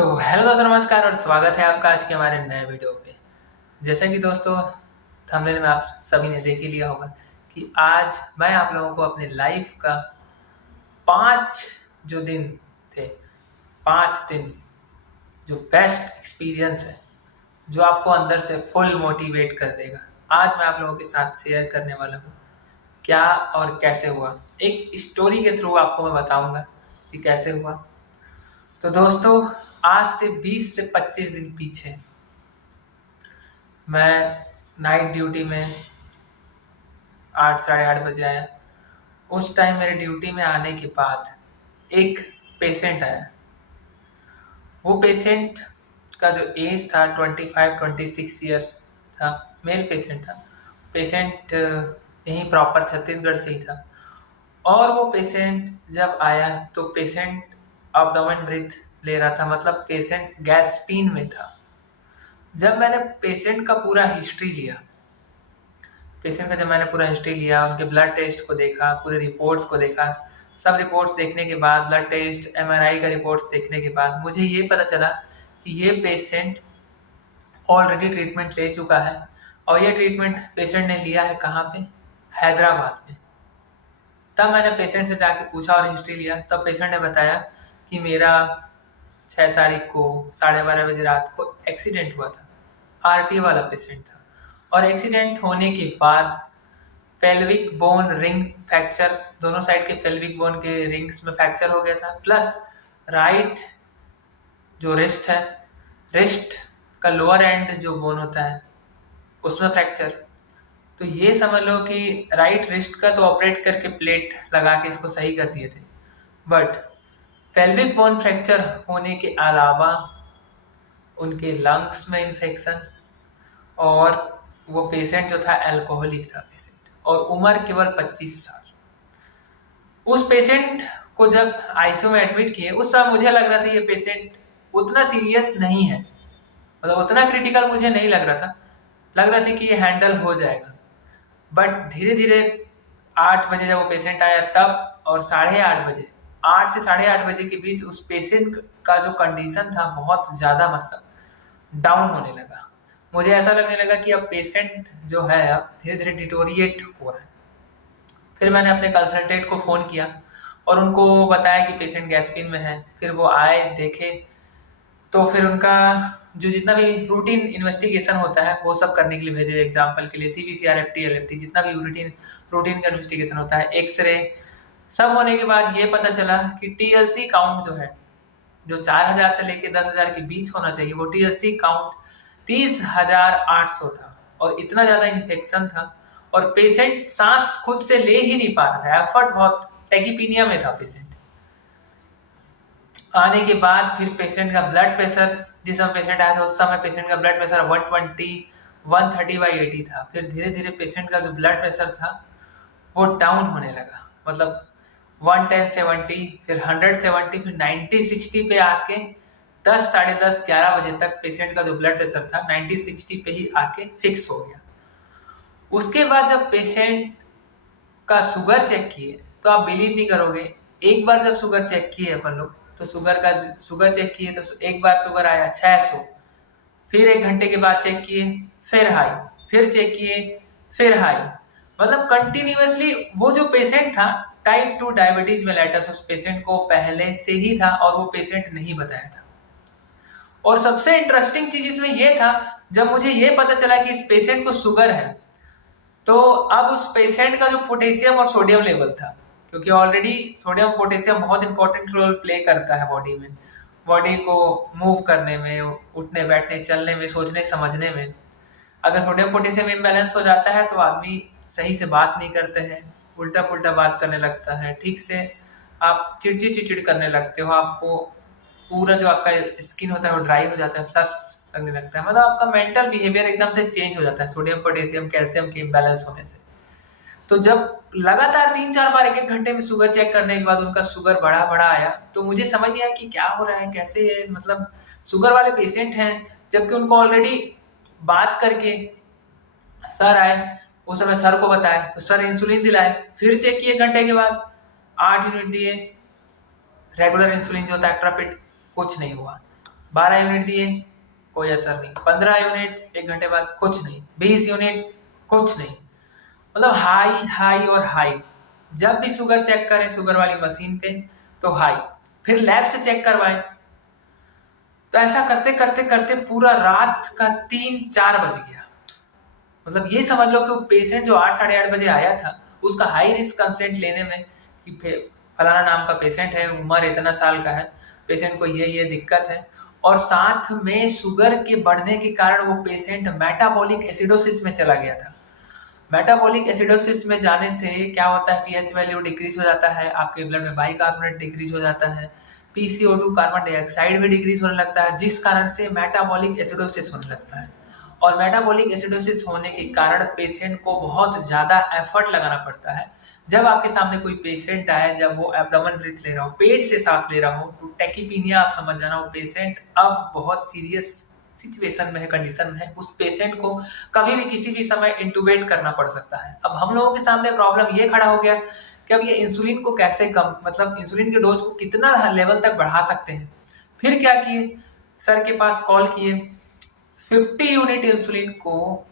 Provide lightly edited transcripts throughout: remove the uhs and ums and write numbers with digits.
तो हेलो दोस्तों, नमस्कार और स्वागत है आपका आज के हमारे नए वीडियो पे। जैसा कि दोस्तों थंबनेल में आप सभी ने देख ही लिया होगा कि आज मैं आप लोगों को अपने लाइफ का 5 जो दिन थे, 5 दिन जो बेस्ट एक्सपीरियंस है, जो आपको अंदर से फुल मोटिवेट कर देगा, आज मैं आप लोगों के साथ शेयर करने वाला हूँ। क्या और कैसे हुआ, एक स्टोरी के थ्रू आपको मैं बताऊंगा कि कैसे हुआ। तो दोस्तों आज से 20 से 25 दिन पीछे मैं नाइट ड्यूटी में 8 साढ़े 8 बजे आया। उस टाइम मेरे ड्यूटी में आने के बाद एक पेशेंट आया। वो पेशेंट का जो एज था 25-26 ईयर्स था, मेल पेशेंट था। पेशेंट यहीं प्रॉपर छत्तीसगढ़ से ही था। और वो पेशेंट जब आया तो पेशेंट एब्डोमेन ब्रीथ ले रहा था, मतलब पेशेंट गैस्पिन में था। जब मैंने पेशेंट का पूरा हिस्ट्री लिया, उनके ब्लड टेस्ट को देखा, पूरे रिपोर्ट्स को देखा, सब रिपोर्ट्स देखने के बाद, ब्लड टेस्ट MRI का रिपोर्ट्स देखने के बाद मुझे ये पता चला कि ये पेशेंट ऑलरेडी ट्रीटमेंट ले चुका है। और ये ट्रीटमेंट पेशेंट ने लिया है कहाँ पे? हैदराबाद में। तब मैंने पेशेंट से जाके पूछा और हिस्ट्री लिया, तब पेशेंट ने बताया कि मेरा 6 तारीख को 12:30 बजे रात को एक्सीडेंट हुआ था। RT वाला पेशेंट था और एक्सीडेंट होने के बाद पेल्विक बोन रिंग फ्रैक्चर, दोनों साइड के पेल्विक बोन के रिंग्स में फ्रैक्चर हो गया था, प्लस राइट जो रिस्ट है, रिस्ट का लोअर एंड जो बोन होता है उसमें फ्रैक्चर। तो ये समझ लो कि राइट रिस्ट का तो ऑपरेट करके प्लेट लगा के इसको सही कर दिए थे, बट पेल्विक बोन फ्रैक्चर होने के अलावा उनके लंग्स में इन्फेक्शन, और वो पेशेंट जो था अल्कोहलिक था पेशेंट, और उम्र केवल 25 साल। उस पेशेंट को जब ICU में एडमिट किए, उस समय मुझे लग रहा था ये पेशेंट उतना सीरियस नहीं है, मतलब उतना क्रिटिकल मुझे नहीं लग रहा था। लग रहा था कि ये हैंडल हो जाएगा। बट धीरे धीरे 8 बजे जब वो पेशेंट आया तब, और 8:30 बजे, 8 से 8:30 बजे के बीच उस पेशेंट का जो कंडीशन था बहुत ज़्यादा मतलब डाउन होने लगा। मुझे ऐसा लगने लगा कि अब पेशेंट जो है अब धीरे धीरे डिटोरिएट हो रहा है। फिर मैंने अपने कंसल्टेंट को फ़ोन किया और उनको बताया कि पेशेंट गैस्पिन में है। फिर वो आए, देखे, तो फिर उनका जो जितना भी रूटीन इन्वेस्टिगेशन होता है वो सब करने के लिए भेजे। एग्जाम्पल के लिए CBCR, FT, LFT, जितना भी रूटीन का इन्वेस्टिगेशन होता है, एक्सरे, सब होने के बाद ये पता चला कि TLC काउंट जो है, जो 4,000 से लेके 10,000 के बीच होना चाहिए, वो TLC काउंट 30,800 था। और इतना ज़्यादा इन्फेक्शन था और पेशेंट सांस खुद से ले ही नहीं पा रहा था, एफर्ट बहुत, टैकीपीनिया में था पेशेंट। आने के बाद फिर पेशेंट का ब्लड प्रेशर, जिस समय पेशेंट आया था उस समय पेशेंट का ब्लड प्रेशर 120/130/80 था। फिर धीरे धीरे पेशेंट का जो ब्लड प्रेशर था वो डाउन होने लगा, मतलब 110/70, फिर 100/70, फिर 90/60 पे आके 10, साढ़े 10, 11 बजे तक पेशेंट का जो ब्लड प्रेशर था 90/60 पे ही आके फिक्स हो गया। उसके बाद जब पेशेंट का शुगर चेक किए तो आप बिलीव नहीं करोगे, एक बार जब शुगर चेक किए अपन लोग, तो शुगर चेक किए तो एक बार शुगर आया 600, फिर 1 घंटे के बाद चेक किए फिर हाई, फिर चेक किए फिर हाई। मतलब कंटिन्यूअसली वो जो पेशेंट था टाइप 2 डायबिटीज मेलाइटस, उस पेशेंट को पहले से ही था और वो पेशेंट नहीं बताया था। और सबसे इंटरेस्टिंग चीज इसमें ये था, जब मुझे ये पता चला कि इस पेशेंट को शुगर है, तो अब उस पेशेंट का जो पोटेशियम और सोडियम लेवल था, क्योंकि ऑलरेडी सोडियम पोटेशियम बहुत इंपॉर्टेंट रोल प्ले करता है बॉडी में, बॉडी को मूव करने में, उठने बैठने चलने में, सोचने समझने में। अगर सोडियम पोटेशियम इम्बैलेंस हो जाता है तो आदमी सही से बात नहीं करते हैं, उल्टा पुल्टा बात करने लगता है, ठीक से आप चिड़चिड़ करने लगते हो, आपको पूरा जो आपका स्किन होता है वो ड्राई हो जाता है, फ्लश लगने लगता है, मतलब आपका मेंटल बिहेवियर एकदम से चेंज हो जाता है सोडियम पोटेशियम कैल्शियम के इम्बैलेंस होने से। तो जब लगातार 3-4 बार 1-1 घंटे में शुगर चेक करने के बाद उनका शुगर बढ़ा आया, तो मुझे समझ नहीं आया कि क्या हो रहा है, कैसे है, मतलब शुगर वाले पेशेंट हैं, जबकि उनको ऑलरेडी बात करके सर आए, उस समय सर को बताया तो सर इंसुलिन दिलाए, फिर चेक किए 1 घंटे के बाद 8 यूनिट दिए रेगुलर इंसुलिन जो होता है ट्रापिट, कुछ नहीं हुआ। 12 यूनिट दिए, कोई असर नहीं। 15 यूनिट 1 घंटे बाद, कुछ नहीं। 20 यूनिट, कुछ नहीं। मतलब हाई हाई और हाई। जब भी शुगर चेक करें शुगर वाली मशीन पे तो हाई, फिर लैब से चेक करवाए तो ऐसा करते करते करते पूरा रात का 3-4 बज गया। मतलब ये समझ लो कि वो पेशेंट जो 8 साढ़े 8 बजे आया था, उसका हाई रिस्क कंसेंट लेने में कि फलाना नाम का पेशेंट है, उम्र इतना साल का है, पेशेंट को ये दिक्कत है, और साथ में शुगर के बढ़ने के कारण वो पेशेंट मेटाबॉलिक एसिडोसिस में चला गया था। मेटाबॉलिक एसिडोसिस में जाने से क्या होता है, पीएच वैल्यू डिक्रीज हो जाता है, आपके ब्लड में बाइकार्बोनेट डिक्रीज हो जाता है, पीसीओ2 कार्बन डाइऑक्साइड भी डिक्रीज होने लगता है, जिस कारण से मेटाबॉलिक एसिडोसिस होने लगता है। और मेटाबॉलिक एसिडोसिस होने के कारण पेशेंट को बहुत ज्यादा एफर्ट लगाना पड़ता है। जब आपके सामने कोई पेशेंट आए, जब वो एब्डोमेन ब्रीथ ले रहा हो, पेट से सांस ले रहा हो, तो टैकीपीनिया आप समझ जाना, वो पेशेंट अब बहुत सीरियस सिचुएशन में है, कंडीशन में है। उस पेशेंट को कभी भी किसी भी समय इंटुबेट करना पड़ सकता है। अब हम लोगों के सामने प्रॉब्लम ये खड़ा हो गया कि अब ये इंसुलिन को कैसे कम, मतलब इंसुलिन के डोज को कितना लेवल तक बढ़ा सकते हैं। फिर क्या किए, सर के पास कॉल किए, 50 यूनिट इंसुलिन को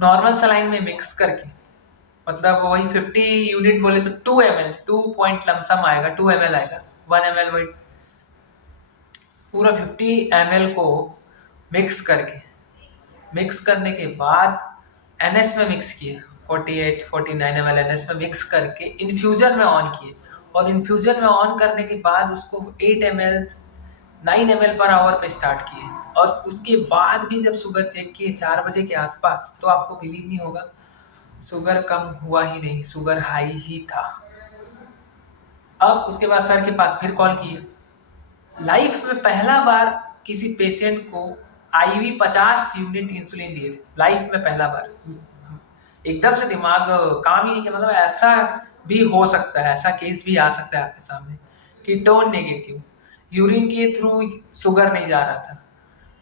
नॉर्मल सलाइन में मिक्स करके, मतलब वही 50 यूनिट बोले तो 2 ml, 2 पॉइंट लमसम आएगा, 2 ml आएगा, 1 ml वही पूरा 50 ml को मिक्स करने के बाद एनएस में मिक्स किए, 48-49 ml एनएस में मिक्स करके इन्फ्यूजन में ऑन किए, और इन्फ्यूजन में ऑन करने के बाद उसको 8 ml 9 ml पर आवर पे स्टार्ट किए। और उसके बाद भी जब शुगर चेक किए 4 बजे के आसपास, तो आपको बिलीव नहीं होगा, शुगर कम हुआ ही नहीं, शुगर हाई ही था। अब उसके बाद सर के पास फिर कॉल किए, लाइफ में पहला बार किसी पेशेंट को आईवी 50 यूनिट इंसुलिन दिए थे, लाइफ में पहला बार। एकदम से दिमाग काम ही नहीं किया, मतलब ऐसा भी हो सकता है, ऐसा केस भी आ सकता है आपके सामने। कीटोन नेगेटिव, यूरिन के थ्रू शुगर नहीं जा रहा था,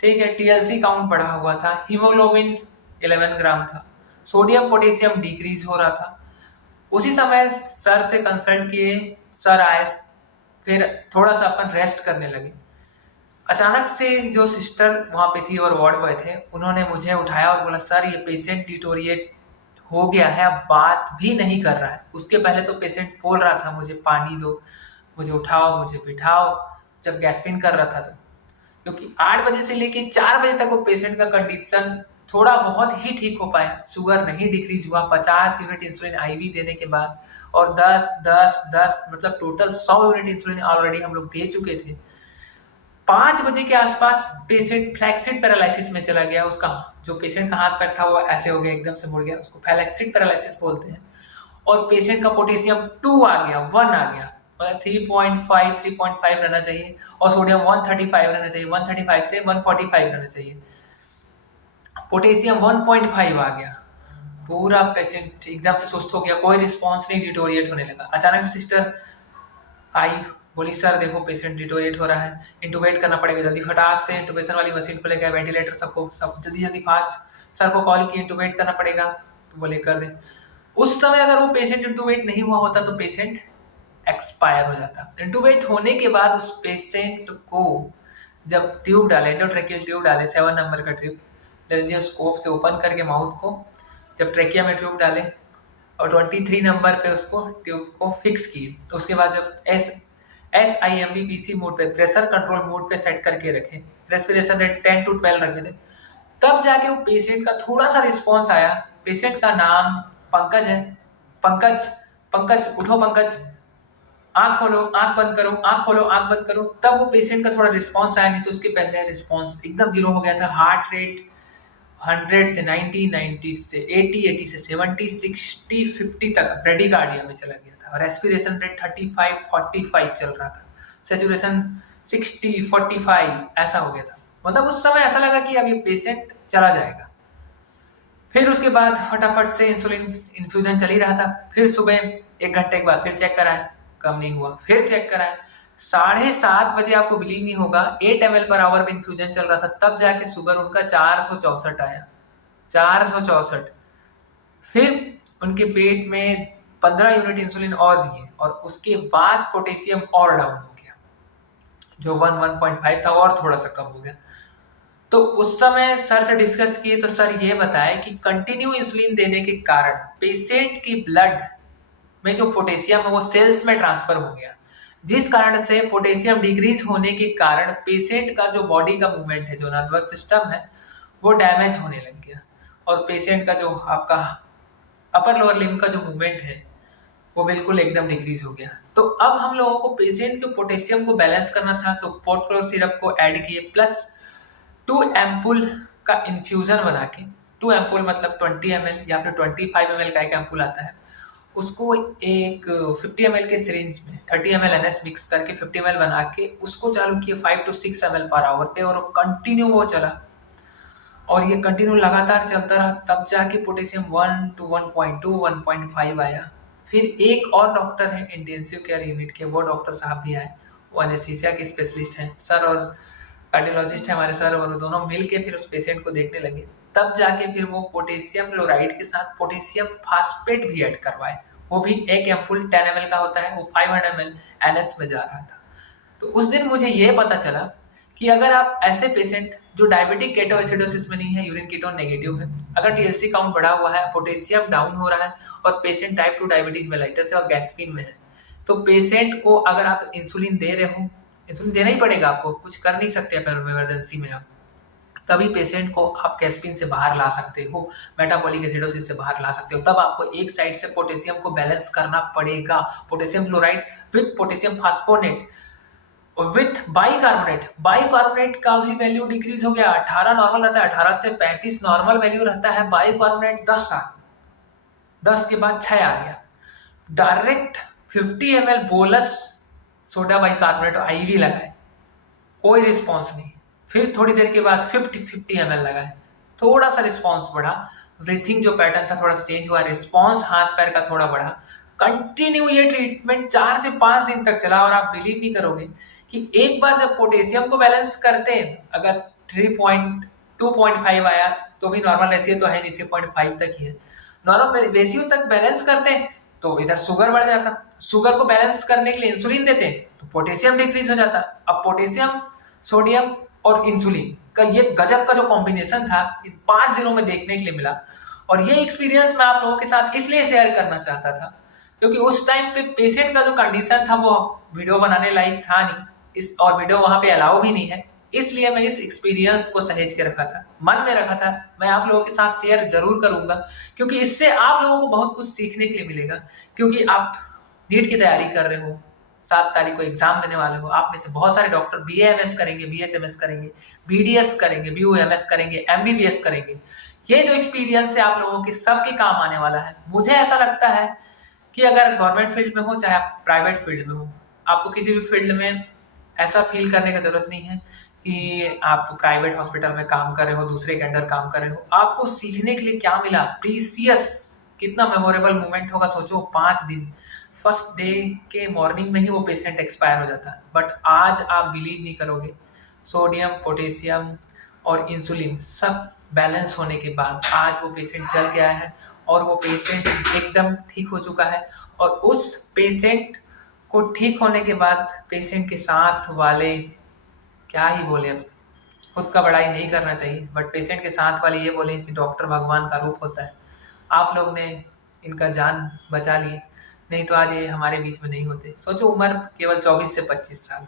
ठीक है, टीएलसी काउंट बढ़ा हुआ था, हीमोग्लोबिन 11 ग्राम था, सोडियम पोटेशियम डिक्रीज हो रहा था। उसी समय सर से कंसल्ट किए, सर आए, फिर थोड़ा सा अपन रेस्ट करने लगे। अचानक से जो सिस्टर वहां पे थी और वार्ड बॉय थे, उन्होंने मुझे उठाया और बोला, सर ये पेशेंट डिटोरिएट हो गया है, अब बात भी नहीं कर रहा है। उसके पहले तो पेशेंट बोल रहा था मुझे पानी दो, मुझे उठाओ, मुझे बिठाओ, जब गैस्पिन कर रहा था तो। क्योंकि 8 बजे से लेके 4 बजे तक वो पेशेंट का कंडीशन थोड़ा बहुत ही ठीक हो पाया, शुगर नहीं डिक्रीज हुआ। 50 यूनिट इंसुलिन आईवी देने के बाद, और 10 मतलब टोटल 100 यूनिट इंसुलिन ऑलरेडी हम लोग दे चुके थे। 5 बजे के आसपास पेशेंट फ्लैक्सिड पैरालिसिस में चला गया। उसका जो पेशेंट का हाथ पैर था वो ऐसे हो गया, एकदम से मुड़ गया, उसको फ्लैक्सिड पैरालिसिस बोलते हैं। और पेशेंट का पोटेशियम 2 आ गया, 1 आ गया, मतलब 3.5 रहना चाहिए, और सोडियम 135 रहना चाहिए, 135 से 145 रहना चाहिए, पोटेशियम 1.5 आ गया। पूरा पेशेंट एकदम से सुस्त हो गया, कोई रिस्पॉन्स नहीं, डिटोरिएट होने लगा। अचानक से सिस्टर आई, बोली सर देखो पेशेंट डिटोरिएट हो रहा है, इंटुबेट करना पड़ेगा जल्दी। फटाक से इंटुबेशन वाली मशीन को लेकर, वेंटिलेटर सबको, सब जल्दी फास्ट। सर को कॉल किया, इंटुबेट करना पड़ेगा, तो बोले कर दे। उस समय अगर वो पेशेंट इंटुबेट नहीं हुआ होता तो पेशेंट एक्सपायर हो जाता। इंटुबेट होने के बाद उस पेशेंट को जब ट्यूब डाले, एंडोट्रेकियल ट्यूब डाले, 7 नंबर का ट्यूब, लेंजियोस्कोप से ओपन करके माउथ को, जब ट्रेकिया में ट्यूब डाले और 23 नंबर पे उसको ट्यूब को फिक्स किए, तो उसके बाद जब SIMB-PC मोड पे, प्रेशर कंट्रोल मोड पे सेट करके रखे, रेस्पिरेशन रेट 10 to 12 रखे थे, तब जाके वो पेशेंट का थोड़ा सा रिस्पॉन्स आया। पेशेंट का नाम पंकज है। पंकज उठो, पंकज आंख खोलो, आंख बंद करो, आंख खोलो, आंख बंद करो, तब वो पेशेंट का थोड़ा रिस्पॉन्स आया, नहीं तो उसके पहले रिस्पॉन्स एकदम जीरो हो गया था। हार्ट रेट 100 से 90, 90 से 80, 80 से 70, 60, 50 तक ब्रेडिकार्डिया में चला गया था। और रेस्पिरेशन रेट 35, 45 चल रहा था, सेचुरेशन 60, 45 ऐसा हो गया था। मतलब उस समय ऐसा लगा कि अब ये पेशेंट चला जाएगा। फिर उसके बाद फटाफट से इंसुलिन इन्फ्यूजन चल ही रहा था। फिर सुबह 1 घंटे के बाद फिर चेक कराया, कम नहीं हुआ, फिर चेक कराया। 7:30 बजे, आपको बिलीव नहीं होगा, 8 ml पर आवर में इन्फ्यूजन चल रहा था, तब जाके शुगर उनका 464 आया, 464। फिर उनके पेट में 15 यूनिट इंसुलिन और दिए, और उसके बाद पोटेशियम और डाउन हो गया। जो 1.5 था और थोड़ा सा कम हो गया। तो उस समय सर से डिस्कस किए तो सर ये बताए कि कंटिन्यू इंसुलिन देने के कारण पेशेंट की ब्लड में जो पोटेशियम है वो सेल्स में ट्रांसफर हो गया, जिस कारण से पोटेशियम डिक्रीज होने के कारण पेशेंट का जो बॉडी का मूवमेंट है, जो नर्वस सिस्टम है, वो डैमेज होने लग गया और पेशेंट का जो आपका अपर लोअर लिम्ब का जो मूवमेंट है वो बिल्कुल एकदम डिक्रीज हो गया। तो अब हम लोगों को पेशेंट के पोटेशियम को बैलेंस करना था, तो पोर्टफ्लोर सिरप को ऐड किए प्लस 2 एम्पुल का इन्फ्यूजन बना के, 2 एम्पुल मतलब 20 ml या फिर 25 ml का एक एम्पुल आता है, उसको एक 50 ml के सिरिंज में 30 ml NS मिक्स करके 50 ml बना के उसको चालू किए 5 to 6 ml पर आवर पे, और कंटिन्यू वो चला और ये कंटिन्यू लगातार चलता रहा, तब जाके पोटेशियम 1 to 1.2 1.5 आया। फिर एक और डॉक्टर हैं इंटेंसिव केयर यूनिट के, वो डॉक्टर साहब भी आए, वो एनेस्थीसिया के स्पेशलिस्ट हैं सर, और कार्डियोलॉजिस्ट है हमारे सर, और दोनों मिलके फिर उस पेशेंट को देखने लगे। तब जाके फिर वो पोटेशियम क्लोराइड के साथ पोटेशियम फास्फेट भी ऐड करवाए, वो भी एक एम्पुल 10 ml का होता है, वो 500 ml NS में जा रहा था। तो उस दिन मुझे ये पता चला कि अगर आप ऐसे पेशेंट जो डायबिटिक केटोएसिडोसिस में नहीं है, यूरिन कीटोन नेगेटिव है, अगर टीएलसी काउंट बढ़ा हुआ है, पोटेशियम डाउन हो रहा है और पेशेंट टाइप 2 डायबिटीज मेलाइटस है और गैस्ट्रिन में है, तो पेशेंट को अगर आप इंसुलिन दे रहे हो, इंसुलिन देना ही पड़ेगा, आपको कुछ कर नहीं सकते इमरजेंसी में आप, तभी पेशेंट को आप कैस्पिन से बाहर ला सकते हो, मेटाबॉलिक एसिडोसिस से बाहर ला सकते हो। तब आपको एक साइड से पोटेशियम को बैलेंस करना पड़ेगा, potassium chloride with potassium phosphonate with bicarbonate का भी वैल्यू डिक्रीज हो गया। 18 नॉर्मल रहता है, 18 से 35 नॉर्मल वैल्यू रहता है, बाइकार्बोनेट 10 आ, 10 के बाद 6 आ गया। Direct 50 ml bolus soda bicarbonate IV लगाए, कोई रिस्पॉन्स नहीं। फिर थोड़ी देर के बाद 50 ml लगाए, थोड़ा सा रिस्पॉन्स बढ़ा, ब्रीथिंग जो पैटर्न था थोड़ा सा चेंज हुआ, रिस्पॉन्स हाथ पैर का थोड़ा बढ़ा। कंटिन्यू ये ट्रीटमेंट 4 से 5 दिन तक चला और आप बिलीव नहीं करोगे कि एक बार जब पोटेशियम को बैलेंस करते हैं, अगर 3.2.5 आया तो भी नॉर्मल रेशियो तो है नहीं, 3.5 तक ही है, नॉर्मल रेशियो तक बैलेंस करते हैं तो इधर शुगर बढ़ जाता, शुगर को बैलेंस करने के लिए इंसुलिन देते हैं तो पोटेशियम डिक्रीज हो जाता। अब पोटेशियम, सोडियम और इंसुलिन का ये गजब का जो कॉम्बिनेशन था 5 दिनों में देखने के लिए मिला। और ये एक्सपीरियंस मैं आप लोगों के साथ इसलिए शेयर करना चाहता था क्योंकि उस टाइम पे पेशेंट का जो कंडीशन था वो वीडियो बनाने लायक था नहीं, इस और वीडियो वहां पे अलाउ भी नहीं है, इसलिए मैं इस एक्सपीरियंस को सहेज के रखा था, मन में रखा था। मैं आप लोगों के साथ शेयर जरूर करूंगा क्योंकि इससे आप लोगों को बहुत कुछ सीखने के लिए मिलेगा। क्योंकि आप नीट की तैयारी कर रहे हो, 7 तारीख को एग्जाम देने वाले हो, आप में से बहुत सारे डॉक्टर BAMS करेंगे, BHMS करेंगे, BDS करेंगे, BUMS करेंगे, MBBS करेंगे। ये जो एक्सपीरियंस है आप लोगों के सबके काम आने वाला है। मुझे ऐसा लगता है कि अगर गवर्नमेंट फील्ड में हो चाहे आप प्राइवेट फील्ड में हो, आपको किसी भी फील्ड में ऐसा फील करने की जरूरत नहीं है कि आप प्राइवेट हॉस्पिटल में काम कर रहे हो, दूसरे के अंडर काम कर रहे हो। आपको सीखने के लिए क्या मिला, प्रीसियस, कितना मेमोरेबल मोमेंट होगा सोचो। 5 दिन, फर्स्ट डे के मॉर्निंग में ही वो पेशेंट एक्सपायर हो जाता है, बट आज आप बिलीव नहीं करोगे, सोडियम, पोटेशियम और इंसुलिन सब बैलेंस होने के बाद आज वो पेशेंट चल के आया है और वो पेशेंट एकदम ठीक हो चुका है। और उस पेशेंट को ठीक होने के बाद पेशेंट के साथ वाले, क्या ही बोले, अब खुद का बड़ाई नहीं करना चाहिए, बट पेशेंट के साथ वाले ये बोले कि डॉक्टर भगवान का रूप होता है। आप लोग ने इनका जान बचा ली, नहीं तो आज ये हमारे बीच में नहीं होते। सोचो उम्र केवल 24 से 25 साल,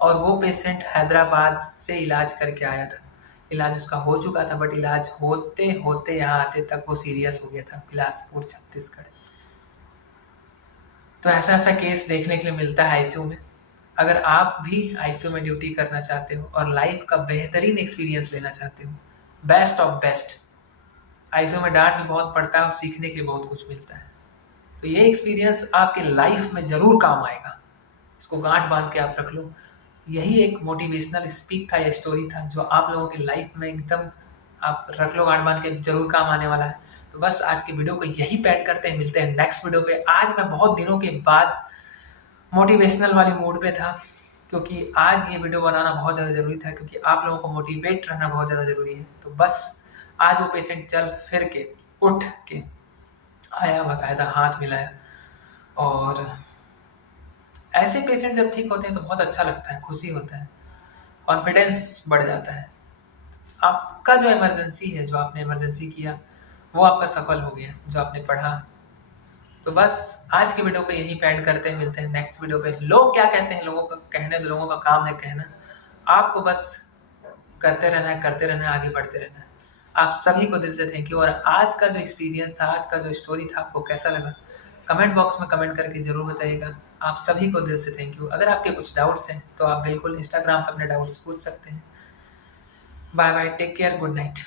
और वो पेशेंट हैदराबाद से इलाज करके आया था, इलाज उसका हो चुका था, बट इलाज होते होते यहाँ आते तक वो सीरियस हो गया था, बिलासपुर छत्तीसगढ़। तो ऐसा ऐसा केस देखने के लिए मिलता है आईसीयू में। अगर आप भी आईसीयू में ड्यूटी करना चाहते हो और लाइफ का बेहतरीन एक्सपीरियंस लेना चाहते हो, बेस्ट ऑफ बेस्ट, आईसीयू में डांट भी बहुत पड़ता है और सीखने के लिए बहुत कुछ मिलता है। तो ये एक्सपीरियंस आपके लाइफ में जरूर काम आएगा, इसको गांठ बांध के आप रख लो। यही एक मोटिवेशनल स्पीक था, ये स्टोरी था जो आप लोगों की लाइफ में एकदम आप रख लो, गांठ बांध के, जरूर काम आने वाला है। तो बस आज की वीडियो को यही पैड करते हैं, मिलते हैं नेक्स्ट वीडियो पे। आज मैं बहुत दिनों के बाद मोटिवेशनल वाली मूड पे था क्योंकि आज ये वीडियो बनाना बहुत ज़्यादा ज़रूरी था, क्योंकि आप लोगों को मोटिवेट रहना बहुत ज़्यादा ज़रूरी है। तो बस आज वो पेशेंट चल फिर के उठ के आया, बाकायदा हाथ मिलाया और ऐसे पेशेंट जब ठीक होते हैं तो बहुत अच्छा लगता है, खुशी होता है, कॉन्फिडेंस बढ़ जाता है। आपका जो इमरजेंसी है, जो आपने इमरजेंसी किया, वो आपका सफल हो गया, जो आपने पढ़ा। तो बस आज की वीडियो को यहीं पे एंड करते हैं, मिलते हैं नेक्स्ट वीडियो पे। लोग क्या कहते हैं, लोगों का कहने दो, लोगों का काम है कहना, आपको बस करते रहना है, करते रहना है, आगे बढ़ते रहना है। आप सभी को दिल से थैंक यू। और आज का जो एक्सपीरियंस था, आज का जो स्टोरी था, आपको कैसा लगा कमेंट बॉक्स में कमेंट करके ज़रूर बताइएगा। आप सभी को दिल से थैंक यू। अगर आपके कुछ डाउट्स हैं तो आप बिल्कुल इंस्टाग्राम पर अपने डाउट्स पूछ सकते हैं। Bye bye, take care, good night.